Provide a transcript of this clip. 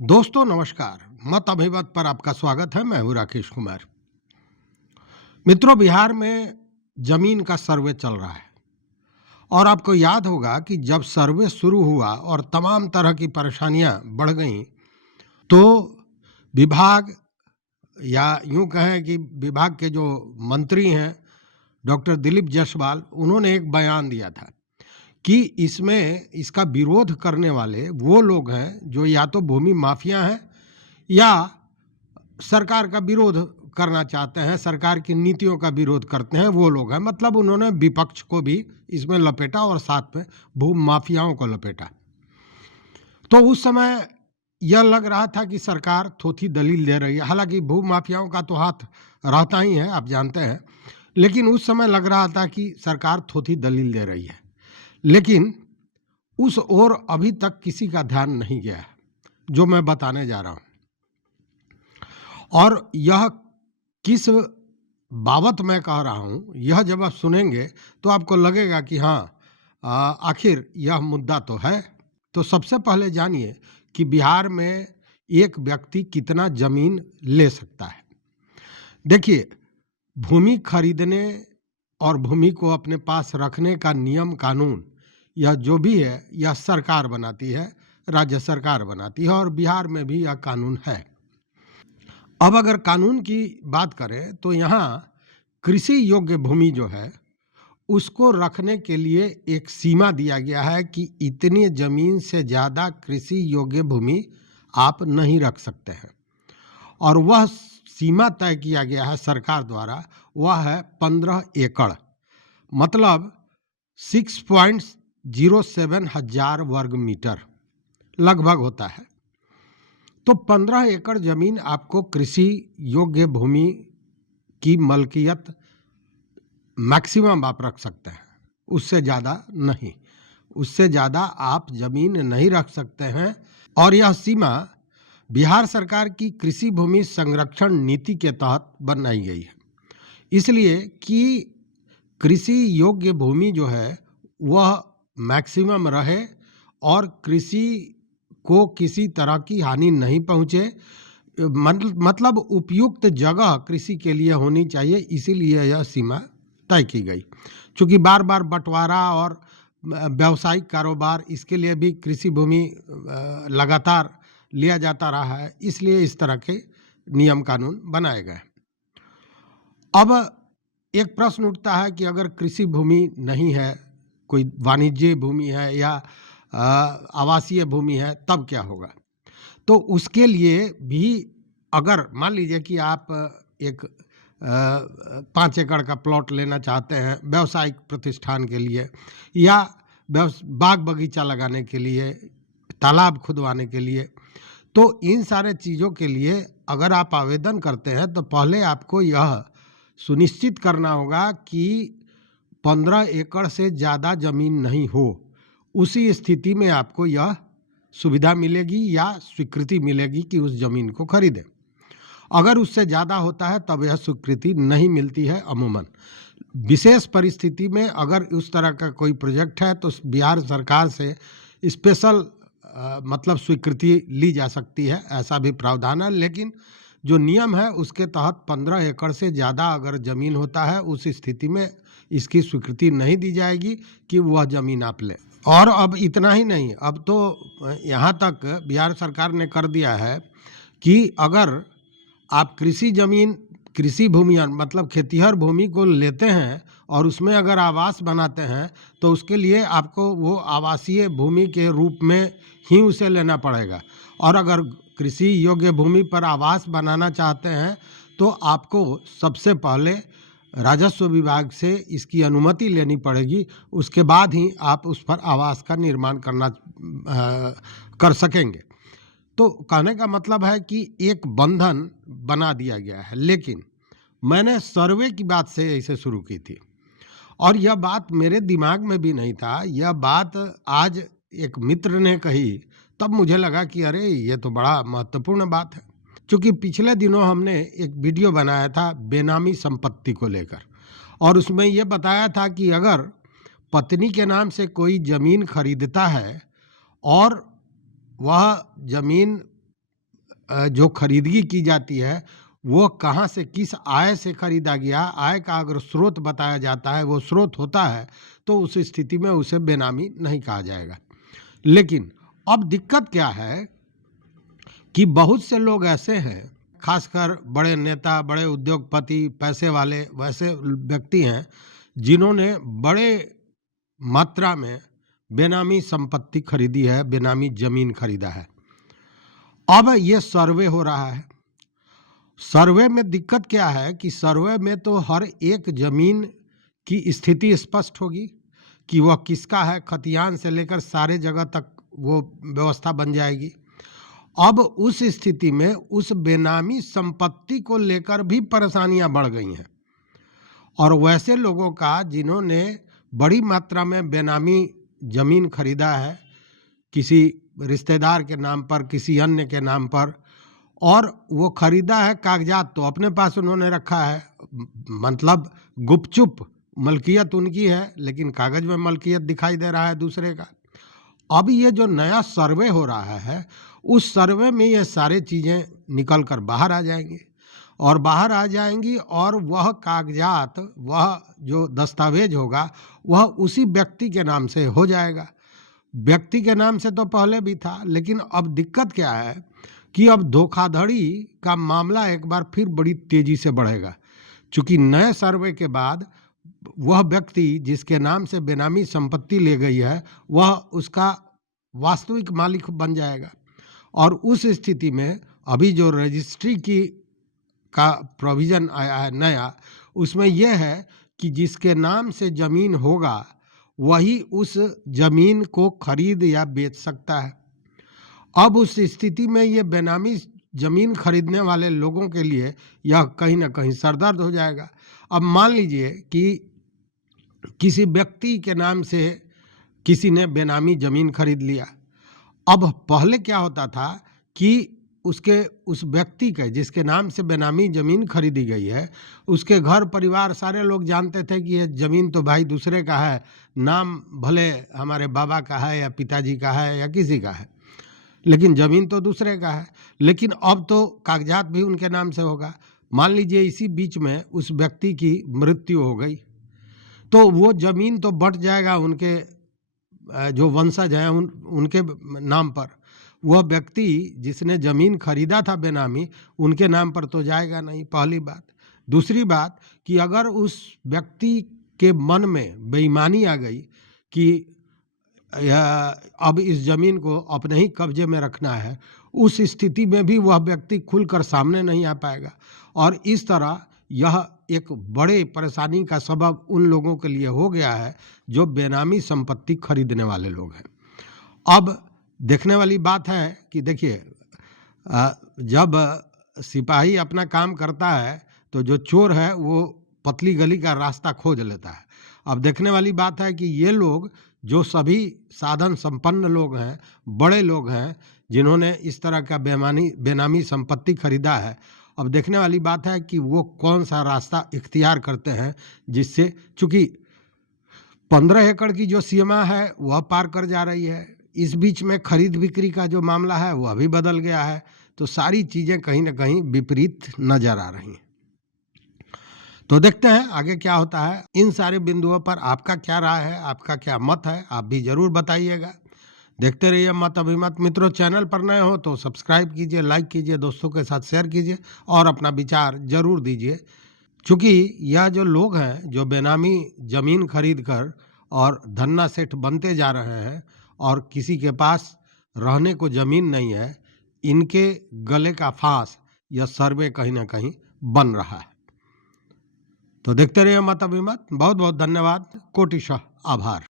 दोस्तों नमस्कार। मत अभिमत पर आपका स्वागत है। मैं हूं राकेश कुमार। मित्रों, बिहार में जमीन का सर्वे चल रहा है और आपको याद होगा कि जब सर्वे शुरू हुआ और तमाम तरह की परेशानियां बढ़ गईं तो विभाग, या यूं कहें कि विभाग के जो मंत्री हैं डॉक्टर दिलीप जायसवाल, उन्होंने एक बयान दिया था कि इसका विरोध करने वाले वो लोग हैं जो या तो भूमि माफिया हैं या सरकार का विरोध करना चाहते हैं, सरकार की नीतियों का विरोध करते हैं, वो लोग हैं। मतलब उन्होंने विपक्ष को भी इसमें लपेटा और साथ में भूमि माफियाओं को लपेटा। तो उस समय यह लग रहा था कि सरकार थोथी दलील दे रही है। हालांकि भूमि माफियाओं का तो हाथ रहता ही है, आप जानते हैं, लेकिन उस समय लग रहा था कि सरकार थोथी दलील दे रही है। लेकिन उस ओर अभी तक किसी का ध्यान नहीं गया है जो मैं बताने जा रहा हूं। और यह किस बाबत मैं कह रहा हूं, यह जब आप सुनेंगे तो आपको लगेगा कि हाँ, आखिर यह मुद्दा तो है। तो सबसे पहले जानिए कि बिहार में एक व्यक्ति कितना जमीन ले सकता है। देखिए, भूमि खरीदने और भूमि को अपने पास रखने का नियम कानून, यह जो भी है, यह सरकार बनाती है, राज्य सरकार बनाती है, और बिहार में भी यह कानून है। अब अगर कानून की बात करें तो यहाँ कृषि योग्य भूमि जो है उसको रखने के लिए एक सीमा दिया गया है कि इतनी जमीन से ज़्यादा कृषि योग्य भूमि आप नहीं रख सकते हैं। और वह सीमा तय किया गया है सरकार द्वारा, वह है 15 एकड़, मतलब 6.07 हजार वर्ग मीटर लगभग होता है। तो 15 एकड़ जमीन आपको कृषि योग्य भूमि की मलकियत मैक्सिमम आप रख सकते हैं, उससे ज़्यादा नहीं, उससे ज़्यादा आप जमीन नहीं रख सकते हैं। और यह सीमा बिहार सरकार की कृषि भूमि संरक्षण नीति के तहत बनाई गई है, इसलिए कि कृषि योग्य भूमि जो है वह मैक्सिमम रहे और कृषि को किसी तरह की हानि नहीं पहुंचे। मतलब उपयुक्त जगह कृषि के लिए होनी चाहिए, इसीलिए यह सीमा तय की गई। चूँकि बार बार बंटवारा और व्यावसायिक कारोबार, इसके लिए भी कृषि भूमि लगातार लिया जाता रहा है, इसलिए इस तरह के नियम कानून बनाए गए। अब एक प्रश्न उठता है कि अगर कृषि भूमि नहीं है, कोई वाणिज्य भूमि है या आवासीय भूमि है, तब क्या होगा? तो उसके लिए भी अगर मान लीजिए कि आप एक 5 एकड़ का प्लॉट लेना चाहते हैं व्यावसायिक प्रतिष्ठान के लिए, या बाग बगीचा लगाने के लिए, तालाब खुदवाने के लिए, तो इन सारे चीज़ों के लिए अगर आप आवेदन करते हैं तो पहले आपको यह सुनिश्चित करना होगा कि 15 एकड़ से ज़्यादा ज़मीन नहीं हो। उसी स्थिति में आपको यह सुविधा मिलेगी या स्वीकृति मिलेगी कि उस ज़मीन को खरीदें। अगर उससे ज़्यादा होता है तब यह स्वीकृति नहीं मिलती है अमूमन। विशेष परिस्थिति में अगर उस तरह का कोई प्रोजेक्ट है तो बिहार सरकार से स्पेशल मतलब स्वीकृति ली जा सकती है, ऐसा भी प्रावधान है। लेकिन जो नियम है उसके तहत 15 एकड़ से ज़्यादा अगर ज़मीन होता है, उस स्थिति में इसकी स्वीकृति नहीं दी जाएगी कि वह ज़मीन आप लें। और अब इतना ही नहीं, अब तो यहाँ तक बिहार सरकार ने कर दिया है कि अगर आप कृषि भूमि मतलब खेतीहर भूमि को लेते हैं और उसमें अगर आवास बनाते हैं तो उसके लिए आपको वो आवासीय भूमि के रूप में ही उसे लेना पड़ेगा। और अगर कृषि योग्य भूमि पर आवास बनाना चाहते हैं तो आपको सबसे पहले राजस्व विभाग से इसकी अनुमति लेनी पड़ेगी, उसके बाद ही आप उस पर आवास का निर्माण कर सकेंगे। तो कहने का मतलब है कि एक बंधन बना दिया गया है। लेकिन मैंने सर्वे की बात से इसे शुरू की थी और यह बात मेरे दिमाग में भी नहीं था, यह बात आज एक मित्र ने कही, तब मुझे लगा कि अरे ये तो बड़ा महत्वपूर्ण बात है। क्योंकि पिछले दिनों हमने एक वीडियो बनाया था बेनामी संपत्ति को लेकर, और उसमें यह बताया था कि अगर पत्नी के नाम से कोई ज़मीन खरीदता है और वह ज़मीन जो खरीदगी की जाती है वो कहाँ से, किस आय से खरीदा गया, आय का अगर स्रोत बताया जाता है, वो स्रोत होता है, तो उस स्थिति में उसे बेनामी नहीं कहा जाएगा। लेकिन अब दिक्कत क्या है कि बहुत से लोग ऐसे हैं, खासकर बड़े नेता, बड़े उद्योगपति, पैसे वाले वैसे व्यक्ति हैं जिन्होंने बड़े मात्रा में बेनामी संपत्ति खरीदी है, बेनामी जमीन खरीदा है। अब ये सर्वे हो रहा है। सर्वे में दिक्कत क्या है कि सर्वे में तो हर एक जमीन की स्थिति स्पष्ट होगी कि वह किसका है, खतियान से लेकर सारे जगह तक वो व्यवस्था बन जाएगी। अब उस स्थिति में उस बेनामी संपत्ति को लेकर भी परेशानियां बढ़ गई हैं, और वैसे लोगों का जिन्होंने बड़ी मात्रा में बेनामी जमीन खरीदा है किसी रिश्तेदार के नाम पर, किसी अन्य के नाम पर, और वो खरीदा है, कागजात तो अपने पास उन्होंने रखा है, मतलब गुपचुप मलकियत उनकी है, लेकिन कागज में मलकियत दिखाई दे रहा है दूसरे का। अब ये जो नया सर्वे हो रहा है, उस सर्वे में ये सारे चीज़ें निकल कर बाहर आ जाएंगी, और बाहर आ जाएंगी, और वह कागजात, वह जो दस्तावेज होगा, वह उसी व्यक्ति के नाम से हो जाएगा। व्यक्ति के नाम से तो पहले भी था, लेकिन अब दिक्कत क्या है कि अब धोखाधड़ी का मामला एक बार फिर बड़ी तेजी से बढ़ेगा, क्योंकि नए सर्वे के बाद वह व्यक्ति जिसके नाम से बेनामी संपत्ति ले गई है, वह उसका वास्तविक मालिक बन जाएगा। और उस स्थिति में अभी जो रजिस्ट्री का प्रोविज़न आया है नया, उसमें यह है कि जिसके नाम से ज़मीन होगा वही उस ज़मीन को खरीद या बेच सकता है। अब उस स्थिति में ये बेनामी ज़मीन खरीदने वाले लोगों के लिए यह कहीं ना कहीं सरदर्द हो जाएगा। अब मान लीजिए कि किसी व्यक्ति के नाम से किसी ने बेनामी ज़मीन खरीद लिया। अब पहले क्या होता था कि उस व्यक्ति के जिसके नाम से बेनामी ज़मीन खरीदी गई है, उसके घर परिवार सारे लोग जानते थे कि ये ज़मीन तो भाई दूसरे का है, नाम भले हमारे बाबा का है या पिताजी का है या किसी का है, लेकिन ज़मीन तो दूसरे का है। लेकिन अब तो कागजात भी उनके नाम से होगा। मान लीजिए इसी बीच में उस व्यक्ति की मृत्यु हो गई, तो वो ज़मीन तो बंट जाएगा उनके जो वंशज हैं उनके नाम पर। वह व्यक्ति जिसने ज़मीन खरीदा था बेनामी, उनके नाम पर तो जाएगा नहीं, पहली बात। दूसरी बात कि अगर उस व्यक्ति के मन में बेईमानी आ गई कि अब इस ज़मीन को अपने ही कब्जे में रखना है, उस स्थिति में भी वह व्यक्ति खुलकर सामने नहीं आ पाएगा, और इस तरह यह एक बड़े परेशानी का सबब उन लोगों के लिए हो गया है जो बेनामी संपत्ति खरीदने वाले लोग हैं। अब देखने वाली बात है कि देखिए, जब सिपाही अपना काम करता है तो जो चोर है वो पतली गली का रास्ता खोज लेता है। अब देखने वाली बात है कि ये लोग जो सभी साधन संपन्न लोग हैं, बड़े लोग हैं, जिन्होंने इस तरह का बेनामी संपत्ति खरीदा है, अब देखने वाली बात है कि वो कौन सा रास्ता इख्तियार करते हैं, जिससे चूँकि 15 एकड़ की जो सीमा है वह पार कर जा रही है, इस बीच में खरीद बिक्री का जो मामला है वह भी बदल गया है, तो सारी चीज़ें कहीं ना कहीं विपरीत नजर आ रही हैं। तो देखते हैं आगे क्या होता है। इन सारे बिंदुओं पर आपका क्या राय है, आपका क्या मत है, आप भी ज़रूर बताइएगा। देखते रहिए मत अभिमत। मित्रों, चैनल पर नए हो तो सब्सक्राइब कीजिए, लाइक कीजिए, दोस्तों के साथ शेयर कीजिए और अपना विचार जरूर दीजिए। चूँकि यह जो लोग हैं जो बेनामी ज़मीन खरीद कर और धन्ना सेठ बनते जा रहे हैं और किसी के पास रहने को ज़मीन नहीं है, इनके गले का फांस यह सर्वे कहीं ना कहीं बन रहा है। तो देखते रहिए मत अभिमत। बहुत बहुत धन्यवाद, कोटिशः आभार।